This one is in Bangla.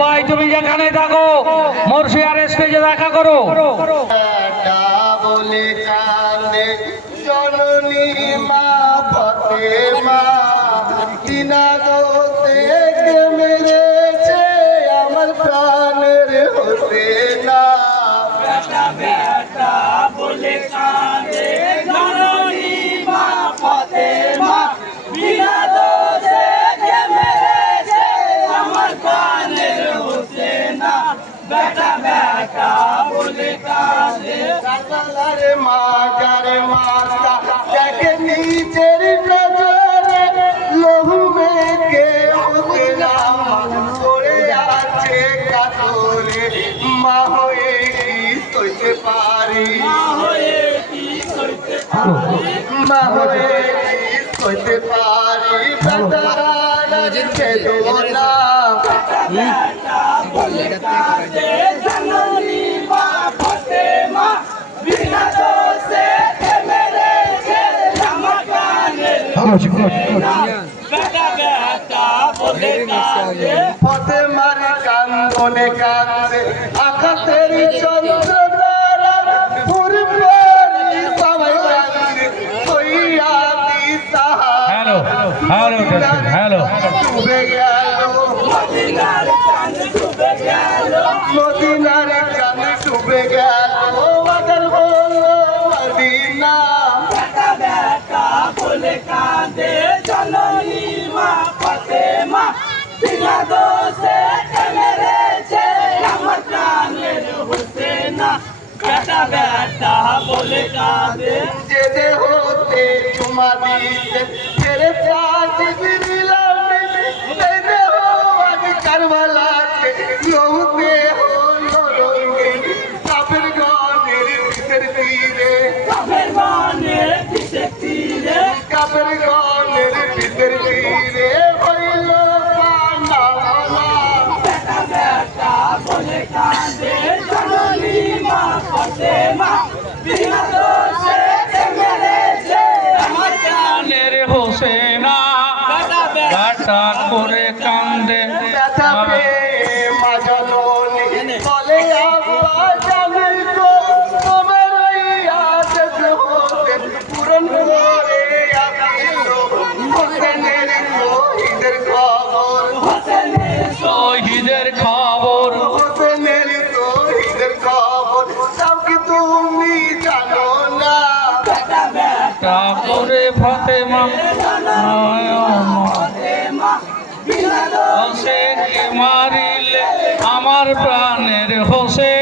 ভাই তুমি যেখানে থাকো মোরশিয়ার স্টেজে দেখা করো। বলে কানে জননী মা ফতেমা বিনা দোষে কে মেরেছে আমার প্রাণের হোসেনা। বেটা বেটা বলে কানে জননী মা ফতেমা বিনা দোষে কে মেরেছে আমার প্রাণের হোসেনা। বেটা বেটা বলে কানে কালারে মা যারে মাতা দেখে নিজের নজরে লহু মেকে হোসেনা পড়ে আছে কাতরে মা হয়ে কি সইতে পারি মা হয়ে কি সইতে পারি বেটারা খেলো না। বলে কানে জননী মা ফতেমা বিনা দোষে কে মেরেছে আমার প্রাণের হোসেনা। বেটা বেটা বলে কানে ফতেমার কান্দনে কান্দে আকাশের চন্দ্র তারা পূর্বের সবাই কান্দে হইয়া দিশাহারা। হ্যালো হ্যালো হ্যালো ডুবে গেল মদিনার চাঁদ ডুবে গেল মদিনার চাঁদ ডুবে গেল বাদল হলো মদিনা। বেটা বেটা বলে কাঁদে জননী মা ফতেমা বিনা দোষে কে মেরেছে আমার প্রাণের হোসেনা। বেটা বেটা বলে কাঁদে যে দেহতে চুমা দিতে ফেরে প্রাজ বিরিলাম এই দেহ আজ কারবালাতে লহুতে হলো রঙিন কাফের গনের ভিতর তীরে কাফের গনের দিশে তীরে কাফের গনের ভিতর তীরে হইল পানা ভালা। বেটা বেটা বলে কাঁদে জননী মা ফতেমা বিনা দোষে কে মেরেছে আমার প্রাণের হোসেনা গাটা করে কান্দে ব্যথা পেয়ে মা জননী বলে আব্বা জানেন তো তোমার ওই আদেশ হতে পূরণ করে আসিল হোসেনের শহীদের খবর শহীদের খবর হোসেনের শহীদের খবর সব কি তুমি জানো না। বেটা বেটা করে ফতেমা ফতেমা বিনা দোষে হোসেনকে মারিলে আমার প্রাণের হোসেন